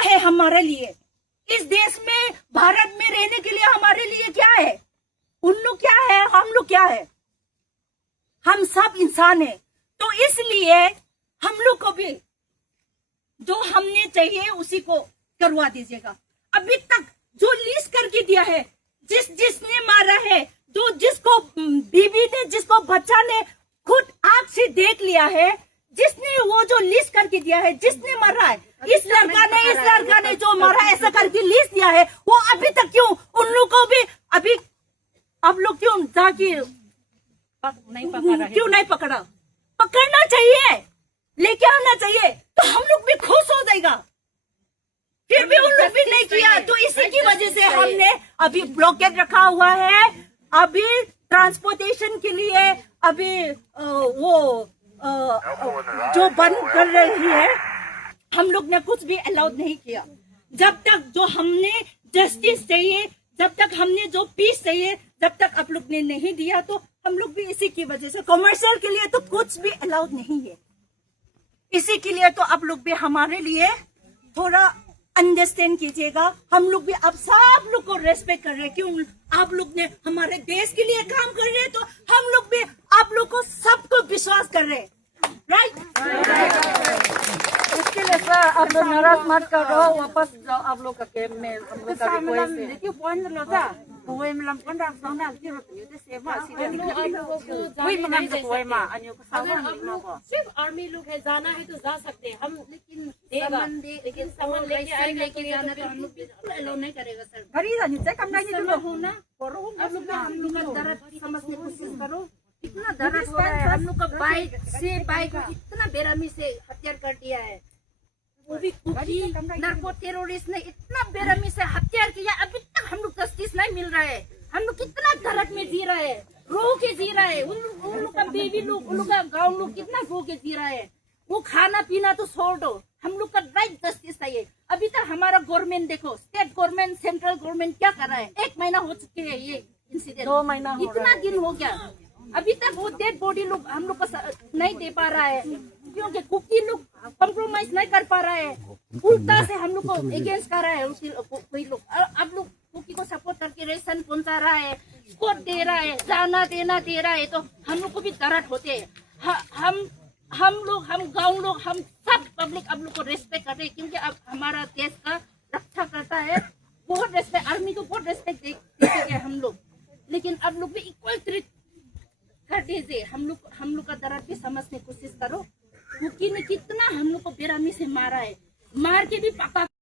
है हमारे लिए? इस देश में, भारत में रहने के लिए हमारे लिए क्या है? उन लोग क्या है, हम लोग क्या है? हम सब इंसान हैं। तो इसलिए हम लोग को भी जो हमने चाहिए उसी को करवा दीजिएगा। अभी तक जो लीज करके दिया है, जिसने मारा है, जो जिसको बीबी ने, जिसको बच्चा ने खुद आंख से देख लिया है, जिसने वो जो लिस्ट करके दिया है, जिसने मारा है, इस लड़का ने जो मारा ऐसा करके लिस्ट दिया है, वो अभी तक क्यों उन लोग को भी अभी आप लोग क्यों जाके क्यों नहीं पकड़ा? पकड़ना चाहिए, लेके आना चाहिए, तो हम लोग भी खुश हो जाएगा। फिर भी उन लोग भी नहीं किया, तो इसी की वजह से हमने अभी ब्लॉकेट रखा हुआ है। अभी ट्रांसपोर्टेशन के लिए अभी वो जो बंद कर रही है, हम लोग ने कुछ भी अलाउड नहीं किया। जब तक जो हमने जस्टिस चाहिए, जब तक हमने जो पीस चाहिए, जब तक आप लोग ने नहीं दिया, तो हम लोग भी इसी की वजह से कमर्शियल के लिए तो कुछ भी अलाउड नहीं है। इसी के लिए तो आप लोग भी हमारे लिए थोड़ा अंडरस्टैंड कीजिएगा। हम लोग भी अब सब लोग को रेस्पेक्ट कर रहे हैं, क्यों? आप लोग ने हमारे देश के लिए काम कर रहे हैं, तो हम लोग भी आप लोग को सबको विश्वास कर रहे हैं, राइट? इसके लिए सर आप लोग नाराज मत करो, वापस जाओ आप लोग का कैंप में। हम लोग का सिर्फ आर्मी लोग है, जाना है तो जा सकते हैं हम, लेकिन देगा, लेकिन सामान लेके आएगा तो जाना तो हम लोग अलाउ नहीं करेगा सर। हम लोग का दर्द समझने की कोशिश करो। इतना दर्द हो रहा है, हम लोग का बाइक को इतना बेरहमी से हत्या कर दिया है। वो भी नार्को टेररिस्ट ने इतना बेरहमी से हत्या किया, अभी तक हम लोग जस्टिस नहीं मिल रहा है। हम लोग कितना दर्द में जी रहे हैं, रो के जी रहे हैं। उन लोग का बेबी लोग, उन लोग का गाँव लोग कितना रो के जी रहे हैं। वो खाना पीना तो छोड़ दो, हम लोग का राइट जस्टिस चाहिए। अभी तक हमारा गवर्नमेंट देखो, स्टेट गवर्नमेंट, सेंट्रल गवर्नमेंट क्या कर रहा है? 1 महीना हो चुके हैं ये इंसिडेंट, 2 महीना इतना दिन हो गया, अभी तक वो डेड बॉडी लोग हम लोग को नहीं दे पा रहा है, क्योंकि कुकी लोग कॉम्प्रोमाइज नहीं कर पा रहा है। उल्टा से हम लोग को अगेंस्ट कर रहा है कोई लोग। अब लोग कुकी को सपोर्ट करके रेशन पहुंचा रहा है, कोट दे रहा है, जाना देना दे रहा है, तो हम लोग को भी दर्द होते हैं। हम लोग, हम गाँव लोग, हम सब पब्लिक अब लोग को रेस्पेक्ट कर रहे हैं, क्योंकि अब हमारा देश का रक्षा करता है। बहुत रेस्पेक्ट, आर्मी को बहुत रेस्पेक्ट देते हैं हम लोग, लेकिन अब लोग भी इक्वल ट्रीट कर दीजिए। हम लोग का दर्द भी समझने की कोशिश करो। कुकी ने कितना हम लोग को बेरहमी से मारा है, मार के भी पका